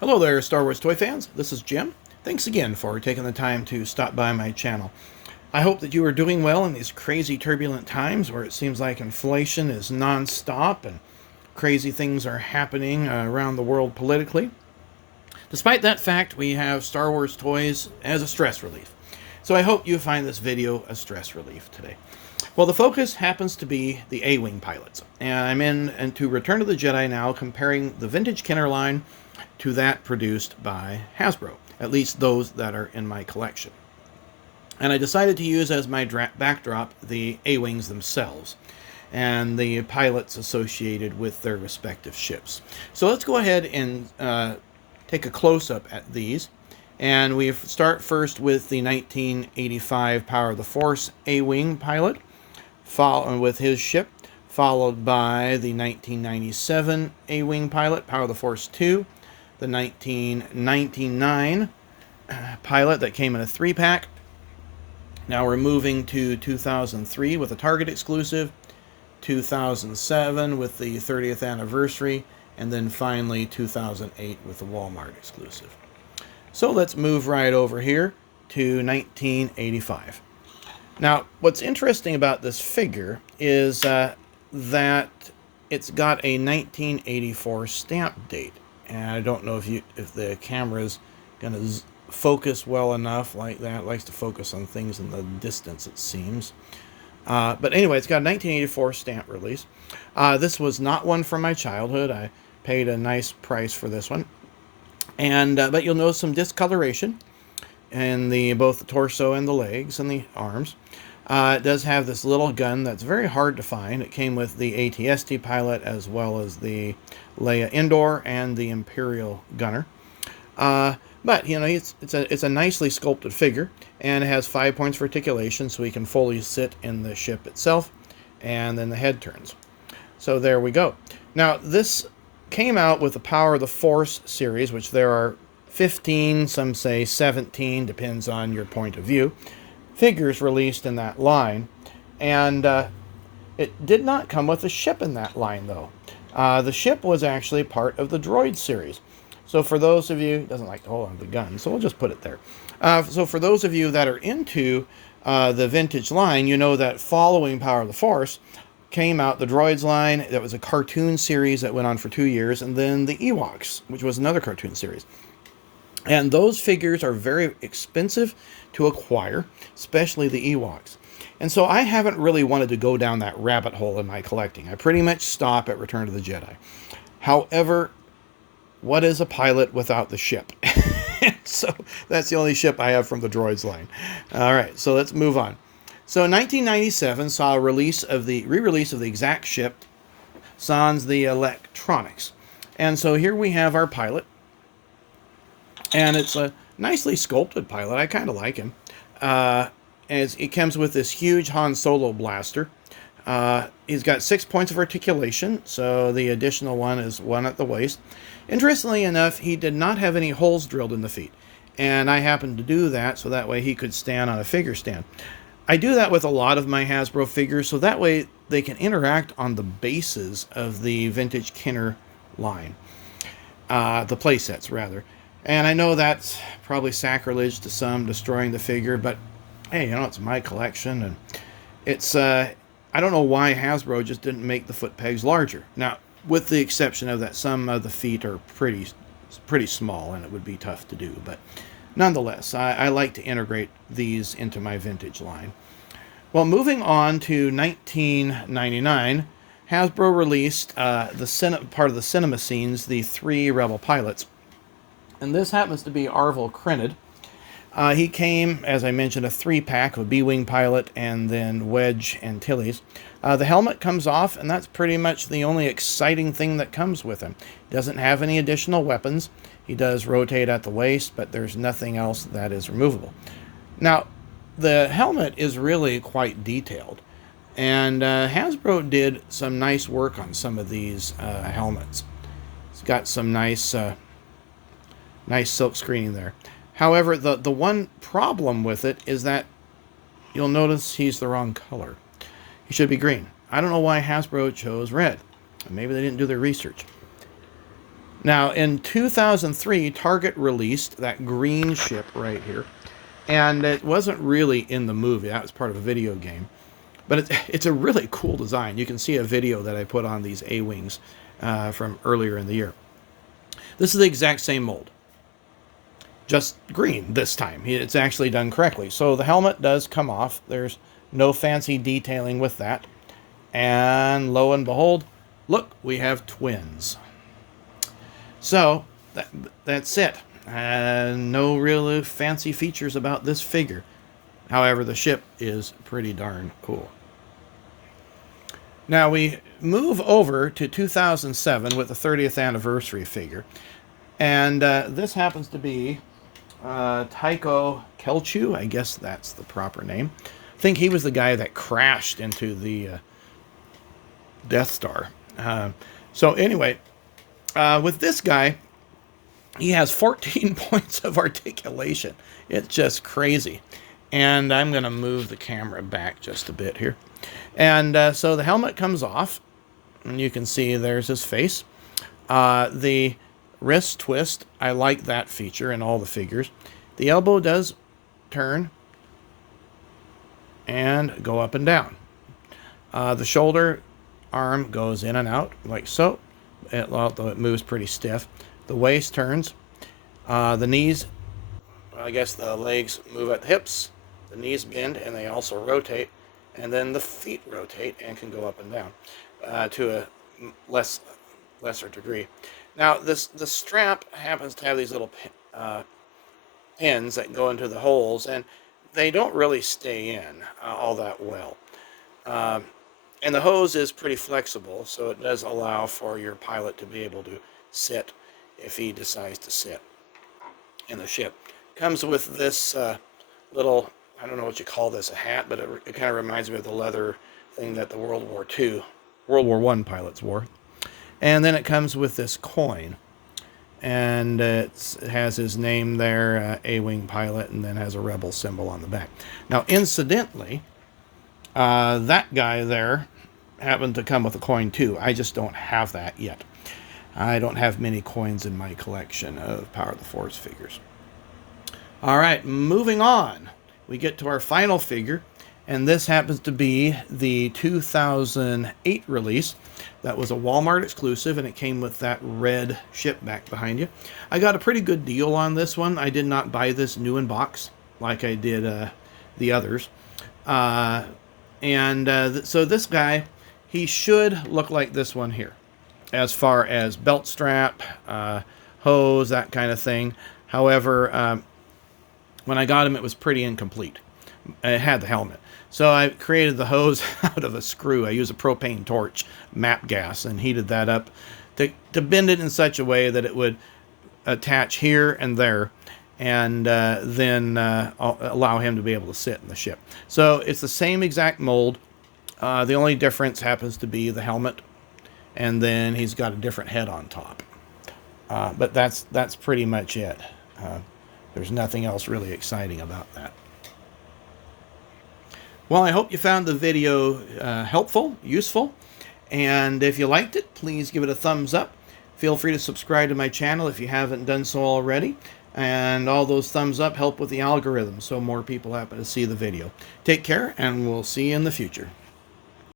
Hello there, Star Wars toy fans. This is Jim. Thanks again for taking the time to stop by my channel. I hope that you are doing well in these crazy turbulent times where it seems like inflation is non-stop and crazy things are happening around the world politically. Despite that fact, we have Star Wars toys as a stress relief. So I hope you find this video a stress relief today. Well, the focus happens to be the A-Wing pilots, and I'm into Return of the Jedi now, comparing the vintage Kenner line to that produced by Hasbro, at least those that are in my collection. And I decided to use as my backdrop the A-Wings themselves and the pilots associated with their respective ships. So let's go ahead and take a close-up at these. And we start first with the 1985 Power of the Force A-Wing pilot, with his ship, followed by the 1997 A-Wing pilot, Power of the Force 2, the 1999 pilot that came in a 3-pack. Now we're moving to 2003 with a Target exclusive, 2007 with the 30th anniversary, and then finally 2008 with the Walmart exclusive. So let's move right over here to 1985. Now, what's interesting about this figure is that it's got a 1984 stamp date. And I don't know if the camera's going to focus well enough like that. It likes to focus on things in the distance, it seems. But anyway, it's got a 1984 stamp release. This was not one from my childhood. I paid a nice price for this one. And but you'll notice some discoloration in both the torso and the legs and the arms. It does have this little gun that's very hard to find. It came with the AT-ST pilot as well as the Leia Indoor and the Imperial Gunner. But you know, it's a nicely sculpted figure, and it has 5 points of articulation, so he can fully sit in the ship itself, and then the head turns. So there we go. Now this came out with the Power of the Force series, which there are 15, some say 17, depends on your point of view, figures released in that line. And it did not come with a ship in that line, though. The ship was actually part of the Droids series. So for those of you, it doesn't like to hold on to the gun, so we'll just put it there. So for those of you that are into the vintage line, you know that following Power of the Force came out the Droids line. That was a cartoon series that went on for 2 years, and then the Ewoks, which was another cartoon series. And those figures are very expensive to acquire, especially the Ewoks. And so I haven't really wanted to go down that rabbit hole in my collecting. I pretty much stop at Return of the Jedi. However, what is a pilot without the ship? So that's the only ship I have from the Droids line. All right, so let's move on. So 1997 saw a re-release of the exact ship, sans the electronics. And so here we have our pilot. And it's a nicely sculpted pilot. I kind of like him. As it comes with this huge Han Solo blaster. He's got 6 points of articulation, so the additional one is 1 at the waist. Interestingly enough, he did not have any holes drilled in the feet. And I happened to do that, so that way he could stand on a figure stand. I do that with a lot of my Hasbro figures, so that way they can interact on the bases of the vintage Kenner line. The play sets, rather. And I know that's probably sacrilege to some, destroying the figure, but hey, you know, it's my collection, and it's, I don't know why Hasbro just didn't make the foot pegs larger. Now, with the exception of that some of the feet are pretty small, and it would be tough to do, but nonetheless, I like to integrate these into my vintage line. Well, moving on to 1999, Hasbro released part of the cinema scenes, the 3 Rebel pilots. And this happens to be Arvel Krenid. He came, as I mentioned, a 3-pack of B-Wing pilot and then Wedge Antilles. The helmet comes off, and that's pretty much the only exciting thing that comes with him. He doesn't have any additional weapons. He does rotate at the waist, but there's nothing else that is removable. Now, the helmet is really quite detailed, and Hasbro did some nice work on some of these helmets. It's got some nice silk screening there. However, the one problem with it is that you'll notice he's the wrong color. He should be green. I don't know why Hasbro chose red. Maybe they didn't do their research. Now, in 2003, Target released that green ship right here. And it wasn't really in the movie. That was part of a video game. But it's a really cool design. You can see a video that I put on these A-Wings from earlier in the year. This is the exact same mold. Just green this time. It's actually done correctly. So the helmet does come off. There's no fancy detailing with that. And lo and behold, look, we have twins. So that's it. No real fancy features about this figure. However, the ship is pretty darn cool. Now we move over to 2007 with the 30th anniversary figure. And this happens to be Tycho Kelchu. I guess that's the proper name. I think he was the guy that crashed into the Death Star. So anyway, with this guy, he has 14 points of articulation. It's just crazy. And I'm going to move the camera back just a bit here. And so the helmet comes off. And you can see there's his face. The wrist twist, I like that feature in all the figures. The elbow does turn and go up and down. The shoulder arm goes in and out like so, although it moves pretty stiff. The waist turns. The knees, I guess the legs move at the hips. The knees bend and they also rotate. And then the feet rotate and can go up and down to a lesser degree. Now, the strap happens to have these little pins that go into the holes, and they don't really stay in all that well. And the hose is pretty flexible, so it does allow for your pilot to be able to sit if he decides to sit in the ship. Comes with this little, I don't know what you call this, a hat, but it kind of reminds me of the leather thing that the World War I pilots wore. And then it comes with this coin. And it has his name there, A-Wing pilot, and then has a rebel symbol on the back. Now, incidentally, that guy there happened to come with a coin too. I just don't have that yet. I don't have many coins in my collection of Power of the Force figures. All right, moving on. We get to our final figure, and this happens to be the 2008 release. That was a Walmart exclusive, and it came with that red ship back behind you. I got a pretty good deal on this one. I did not buy this new in box like I did the others. So this guy, he should look like this one here, as far as belt strap, hose, that kind of thing. However, when I got him, it was pretty incomplete. It had the helmet. So I created the hose out of a screw. I used a propane torch, map gas, and heated that up to bend it in such a way that it would attach here and there, and then allow him to be able to sit in the ship. So it's the same exact mold. The only difference happens to be the helmet, and then he's got a different head on top. But that's pretty much it. There's nothing else really exciting about that. Well, I hope you found the video helpful, useful, and if you liked it, please give it a thumbs up. Feel free to subscribe to my channel if you haven't done so already, and all those thumbs up help with the algorithm so more people happen to see the video. Take care, and we'll see you in the future.